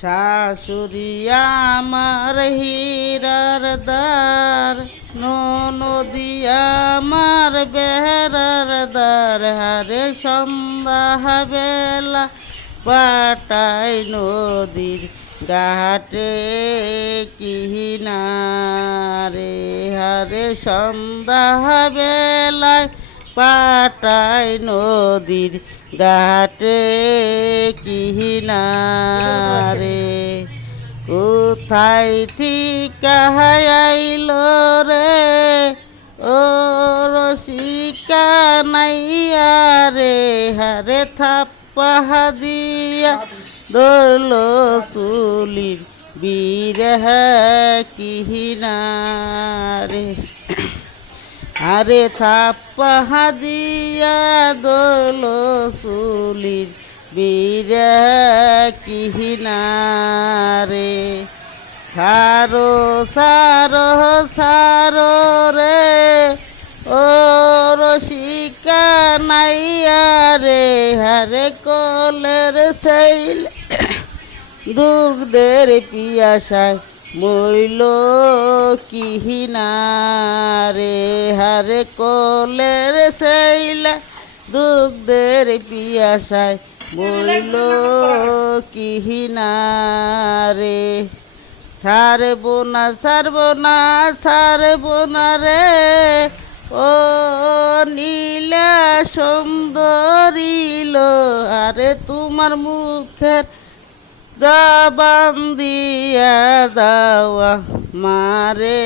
শাশুড়ি আমার হীরার দ্বার, ননদি আমার বেহরার দ্বার। হারে সন্ধ্যা বেলা পাটাই নদীর ঘাটে কিনারে। হারে সন্ধ্যা বেলায় পাটাই নদীর ঘাটে কিনারে। কোথায় থিকা আইল রে ও রসিকা নাইয়া রে। হারে থাপ্পা দিয়া দোল চুলির বিরহ কিনারে। আরে থাপ্পা দিয়া দোল চুলির বিরহ কিনারে। সারো সারো সারো রে ও রসিকা নাইয়া রে। হারে কলের শৈল দুগ্ধের পিয়াসায় মইল কিনারে। হারে কলের শৈলা দুগ্ধের পিয়াসায় মইল কিনারে। ছাড়ব না ছাড়ব না ছাড়ব না রে ও নীলা সুন্দরীল। আরে তোমার মুখের জবান দিয়া দাওয়া মারে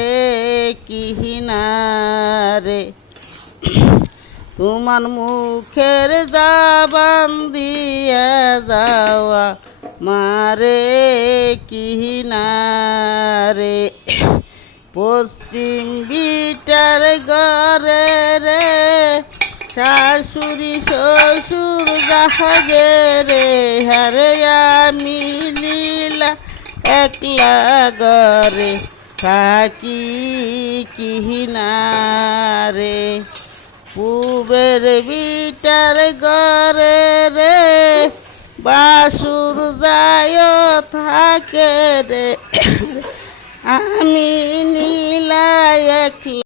কিনারে। তোমার মুখের জবান দিয়া দাওয়া মারে কিনারে। পশ্চিম বিটার ঘরে রে শাশুড়ি শ্বশুর জাহাজে রে। হারে আমি নীলা একলা ঘরে থাকি কিনারে। পূবের বিটার ঘরে রে বাসুর যায় থাকে রে। আমি নীলা একলা